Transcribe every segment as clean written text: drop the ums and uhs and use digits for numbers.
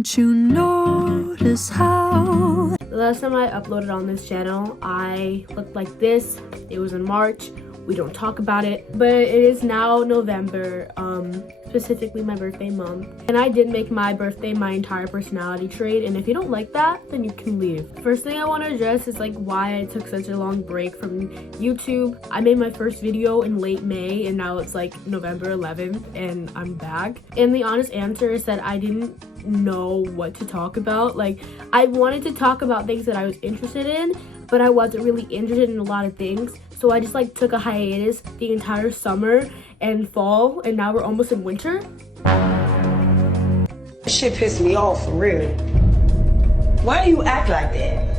Don't you notice how? The last time I uploaded on this channel, I looked like this. It was in March. We don't talk about it, but it is now November, specifically my birthday month. And I did make my birthday my entire personality trait, and if you don't like that, then you can leave. First thing I want to address is like why I took such a long break from YouTube. I made my first video in late May, and now it's like November 11th, and I'm back. And the honest answer is that I didn't know what to talk about. Like, I wanted to talk about things that I was interested in, but I wasn't really interested in a lot of things. So I just like took a hiatus the entire summer and fall, and now we're almost in winter. Shit pissed me off for real. Why do you act like that?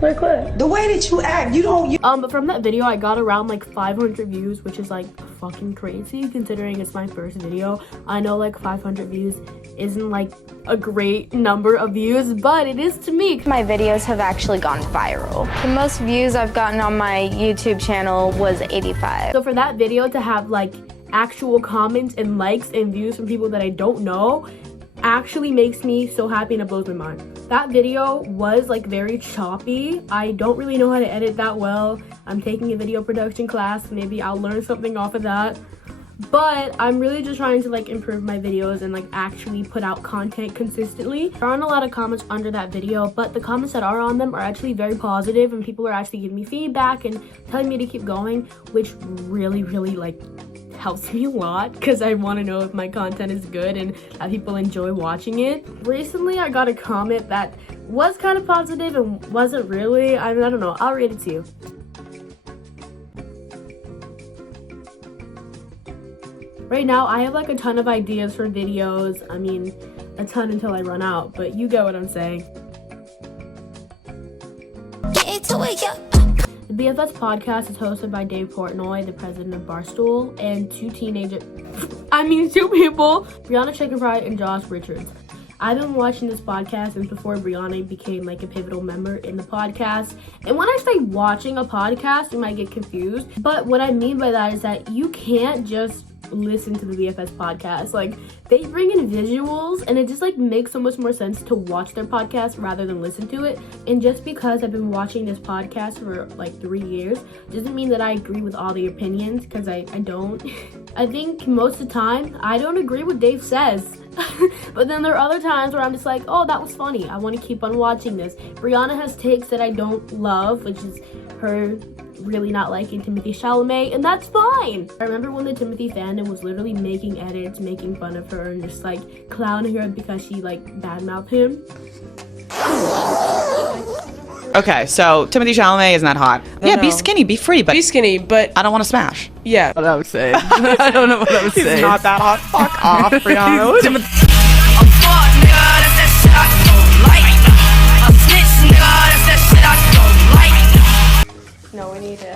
Like what? The way that you act, you don't. But from that video, I got around like 500 views, which is like fucking crazy considering it's my first video. I know like 500 views isn't like a great number of views, but it is to me. My videos have actually gone viral. The most views I've gotten on my YouTube channel was 85. So for that video to have like actual comments and likes and views from people that I don't know actually makes me so happy, and it blows my mind. That video was like very choppy. I don't really know how to edit that well. I'm taking a video production class. Maybe I'll learn something off of that. But I'm really just trying to like improve my videos and like actually put out content consistently. There aren't a lot of comments under that video, but the comments that are on them are actually very positive, and people are actually giving me feedback and telling me to keep going, which really like helps me a lot because I want to know if my content is good and that people enjoy watching it. Recently, I got a comment that was kind of positive and wasn't really. I don't know. I'll read it to you. Right now, I have like a ton of ideas for videos. I mean, a ton until I run out, but you get what I'm saying. The BFF'S Podcast is hosted by Dave Portnoy, the president of Barstool, and two people, Brianna Chicken Fry and Josh Richards. I've been watching this podcast since before Brianna became like a pivotal member in the podcast. And when I say watching a podcast, you might get confused. But what I mean by that is that you can't just listen to the BFF'S Podcast. Like, they bring in visuals, and it just like makes so much more sense to watch their podcast rather than listen to it. And just because I've been watching this podcast for like 3 years doesn't mean that I agree with all the opinions, because I don't. I think most of the time I don't agree with Dave says. But then there are other times where I'm just like, oh, that was funny, I want to keep on watching this. Brianna has takes that I don't love, which is her really not liking Timothy Chalamet, and that's fine. I remember when the Timothy fandom was literally making edits, making fun of her, and just like clowning her because she like badmouthed him. Okay, so Timothy Chalamet is not hot. Yeah, be skinny, be free, but be skinny, but I don't want to smash. Yeah, What I would say. I don't know what I would say. He's not that hot. Fuck off, Brianna. No, we need to.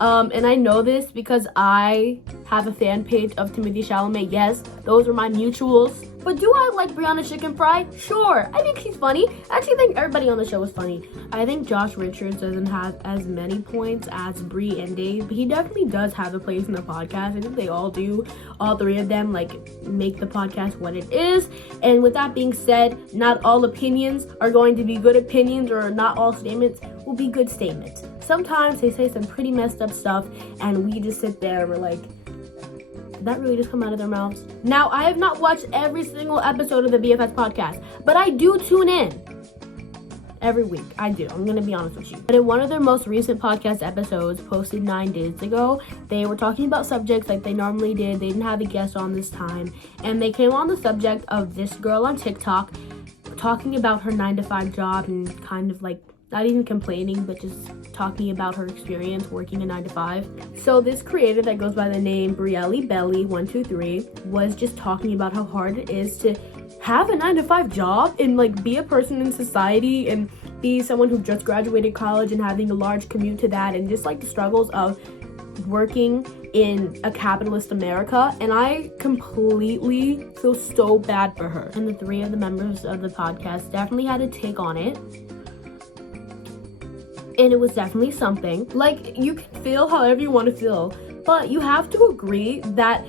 And I know this because I have a fan page of Timothy Chalamet. Yes, those are my mutuals. But do I like Brianna Chicken Fry? Sure, I think she's funny. I actually think everybody on the show is funny. I think Josh Richards doesn't have as many points as Brie and Dave, but he definitely does have a place in the podcast. I think they all do. All three of them like make the podcast what it is. And with that being said, not all opinions are going to be good opinions, or not all statements will be good statements. Sometimes they say some pretty messed up stuff, and we just sit there and we're like, did that really just come out of their mouths? Now, I have not watched every single episode of the BFF'S Podcast, but I do tune in every week. I do. I'm going to be honest with you. But in one of their most recent podcast episodes, posted 9 days ago, they were talking about subjects like they normally did. They didn't have a guest on this time. And they came on the subject of this girl on TikTok talking about her 9-to-5 job, and kind of like not even complaining, but just talking about her experience working a 9-to-5. So this creator that goes by the name Brielle Belly 123 was just talking about how hard it is to have a 9-to-5 job and like be a person in society and be someone who just graduated college and having a large commute to that, and just like the struggles of working in a capitalist America. And I completely feel so bad for her. And the three of the members of the podcast definitely had a take on it. And it was definitely something. Like, you can feel however you want to feel, but you have to agree that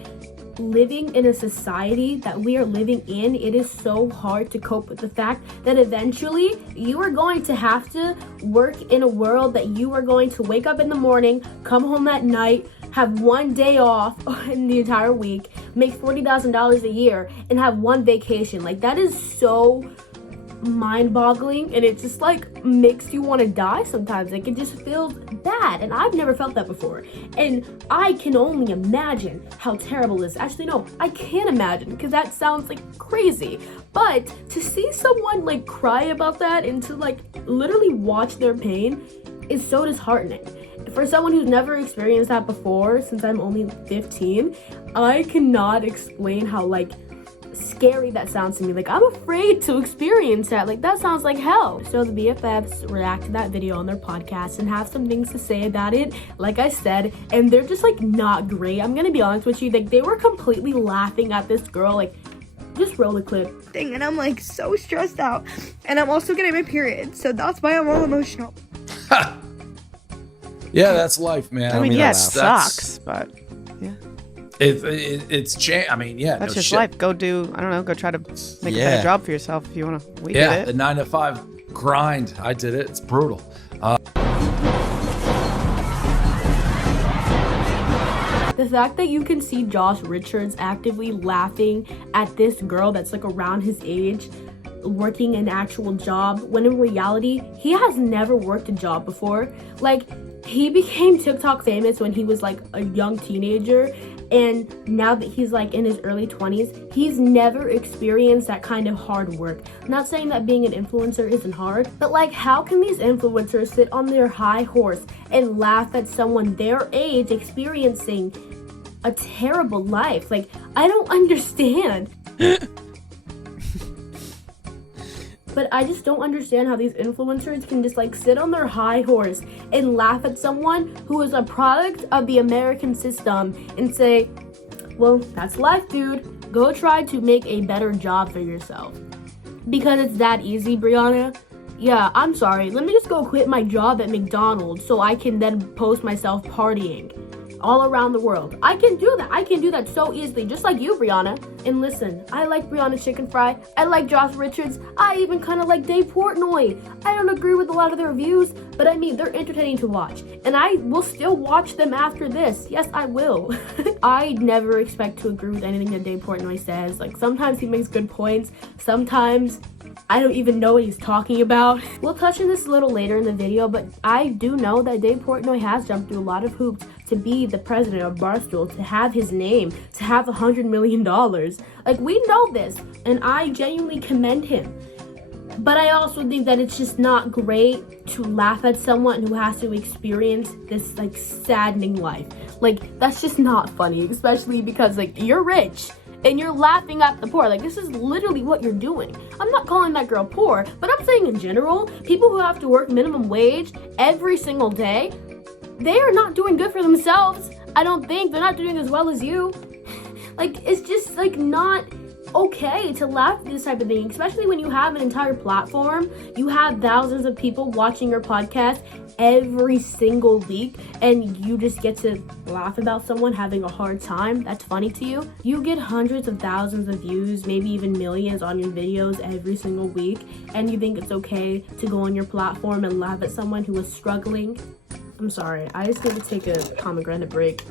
living in a society that we are living in, it is so hard to cope with the fact that eventually you are going to have to work in a world that you are going to wake up in the morning, come home at night, have one day off in the entire week, make $40,000 a year, and have one vacation. Like, that is so mind-boggling, and it just like makes you want to die sometimes. Like, it just feels bad, and I've never felt that before, and I can only imagine how terrible this. Actually, no, I can't imagine, because that sounds like crazy. But to see someone like cry about that and to like literally watch their pain is so disheartening. For someone who's never experienced that before, since I'm only 15, I cannot explain how like scary that sounds to me. Like, I'm afraid to experience that. Like, that sounds like hell. So the BFFs react to that video on their podcast and have some things to say about it, like I said, and they're just like not great. I'm gonna be honest with you, like they were completely laughing at this girl. Like, just roll the clip. And I'm like so stressed out, and I'm also getting my period, so that's why I'm all emotional. Yeah, that's life, man. I mean, yeah, it that's- sucks, but yeah. I mean, yeah. That's no just shit. life. Go do, I don't know, go try to make a Yeah. better job for yourself if you want to. We Yeah, did the it. 9 to 5 grind. I did it. It's brutal. The fact that you can see Josh Richards actively laughing at this girl that's like around his age working an actual job, when in reality he has never worked a job before. Like, he became TikTok famous when he was like a young teenager, and now that he's like in his early 20s, he's never experienced that kind of hard work. I'm not saying that being an influencer isn't hard, but like, how can these influencers sit on their high horse and laugh at someone their age experiencing a terrible life? Like, I don't understand. But I just don't understand how these influencers can just like sit on their high horse and laugh at someone who is a product of the American system and say, well, that's life, dude. Go try to make a better job for yourself. Because it's that easy, Brianna. Yeah, I'm sorry. Let me just go quit my job at McDonald's so I can then post myself partying all around the world. I can do that. I can do that so easily, just like you, Brianna. And listen, I like Brianna's chicken fry. I like Josh Richards. I even kind of like Dave Portnoy. I don't agree with a lot of their views, but I mean, they're entertaining to watch. And I will still watch them after this. Yes, I will. I never expect to agree with anything that Dave Portnoy says. Like, sometimes he makes good points. Sometimes I don't even know what he's talking about. We'll touch on this a little later in the video, but I do know that Dave Portnoy has jumped through a lot of hoops to be the president of Barstool, to have his name, to have $100 million. Like, we know this, and I genuinely commend him. But I also think that it's just not great to laugh at someone who has to experience this, like, saddening life. Like, that's just not funny, especially because, like, you're rich and you're laughing at the poor. Like, this is literally what you're doing. I'm not calling that girl poor, but I'm saying in general, people who have to work minimum wage every single day, they are not doing good for themselves. I don't think they're not doing as well as you. Like, it's just like not okay to laugh at this type of thing, especially when you have an entire platform. You have thousands of people watching your podcast every single week, and you just get to laugh about someone having a hard time. That's funny to you. You get hundreds of thousands of views, maybe even millions on your videos every single week, and you think it's okay to go on your platform and laugh at someone who is struggling. I'm sorry, I just need to take a pomegranate break.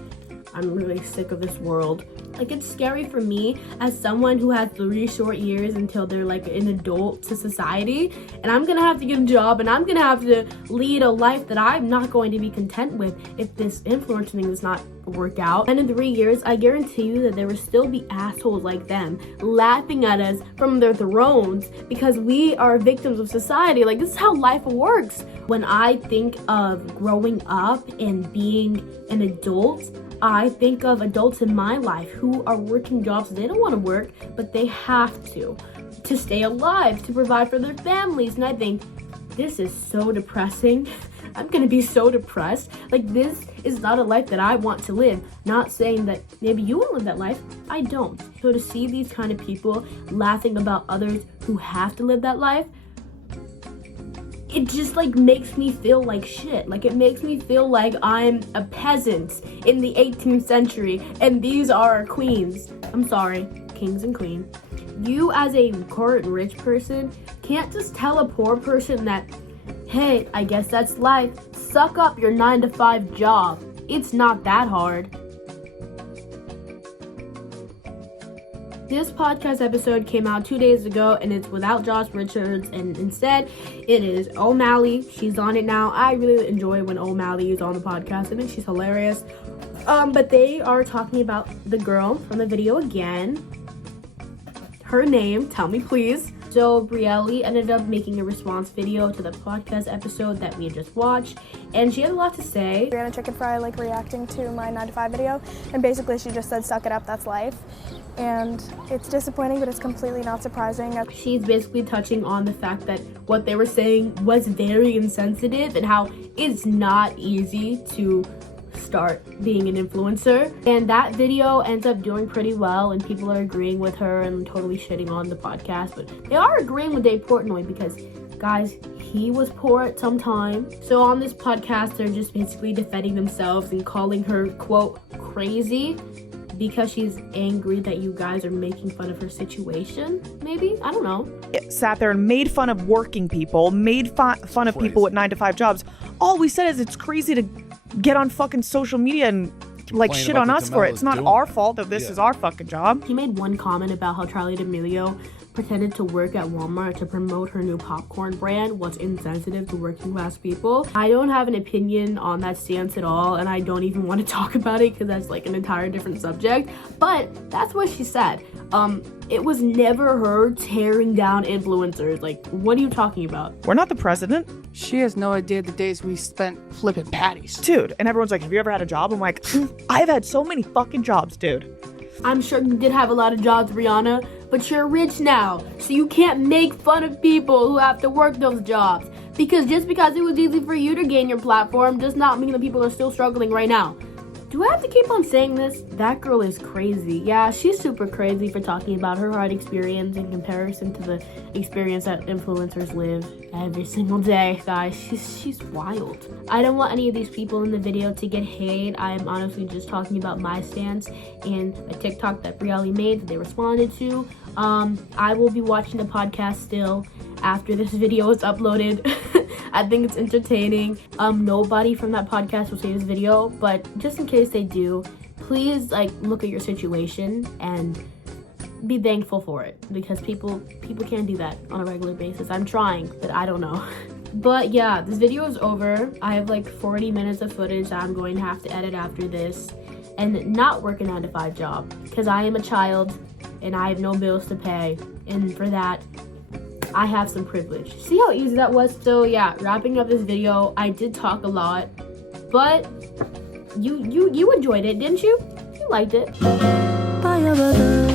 I'm really sick of this world. Like, it's scary for me as someone who has 3 short years until they're like an adult to society, and I'm gonna have to get a job, and I'm gonna have to lead a life that I'm not going to be content with if this influencer thing does not work out. And in 3 years, I guarantee you that there will still be assholes like them laughing at us from their thrones because we are victims of society. Like, this is how life works. When I think of growing up and being an adult, I think of adults in my life who are working jobs they don't want to work, but they have to stay alive, to provide for their families. And I think, this is so depressing. I'm gonna be so depressed. Like, this is not a life that I want to live. Not saying that maybe you won't live that life. I don't. So to see these kind of people laughing about others who have to live that life, it just like makes me feel like shit. Like, it makes me feel like I'm a peasant in the 18th century and these are our queens. I'm sorry, kings and queen. You as a current rich person can't just tell a poor person that, hey, I guess that's life. Suck up your 9-to-5 job. It's not that hard. This podcast episode came out 2 days ago, and it's without Josh Richards, and instead, it is O'Malley. She's on it now. I really enjoy when O'Malley is on the podcast. I think she's hilarious. But they are talking about the girl from the video again. Her name, tell me please. So Brielle ended up making a response video to the podcast episode that we had just watched, and she had a lot to say. Brianna Chicken Fry reacting to my 9-to-5 video, and basically she just said, suck it up, that's life. And it's disappointing, but it's completely not surprising. She's basically touching on the fact that what they were saying was very insensitive and how it's not easy to start being an influencer. And that video ends up doing pretty well, and people are agreeing with her and totally shitting on the podcast. But they are agreeing with Dave Portnoy because, guys, he was poor at some time. So on this podcast, they're just basically defending themselves and calling her, quote, crazy, because she's angry that you guys are making fun of her situation, maybe? I don't know. It sat there and made fun of working people, made fun of people with 9-to-5 jobs. All we said is it's crazy to get on fucking social media and like Complain shit about on what us for it. It's not Camilla's our doing. fault that this is our fucking job. She made one comment about how Charli D'Amelio pretended to work at Walmart to promote her new popcorn brand was insensitive to working class people. I don't have an opinion on that stance at all, and I don't even want to talk about it because that's like an entire different subject, but that's what she said. It was never her tearing down influencers. Like, what are you talking about? We're not the president. She has no idea the days we spent flipping patties. Dude, and everyone's like, have you ever had a job? I'm like, I've had so many fucking jobs, dude. I'm sure you did have a lot of jobs, Brianna, but you're rich now, so you can't make fun of people who have to work those jobs. Because just because it was easy for you to gain your platform does not mean that people are still struggling right now. Do I have to keep on saying this? That girl is crazy. Yeah, she's super crazy for talking about her hard experience in comparison to the experience that influencers live every single day, guys. She's wild. I don't want any of these people in the video to get hate. I'm honestly just talking about my stance and a TikTok that Brielle made that they responded to. I will be watching the podcast still after this video is uploaded. I think it's entertaining. Nobody from that podcast will see this video, but just in case they do, please look at your situation and be thankful for it, because people can't do that on a regular basis. I'm trying, but I don't know. But yeah, this video is over. I have 40 minutes of footage that I'm going to have to edit after this and not work a 9-to-5 job, because I am a child and I have no bills to pay, and for that I have some privilege. See how easy that was? So yeah, wrapping up this video, I did talk a lot, but you enjoyed it, didn't you? You liked it. Bye,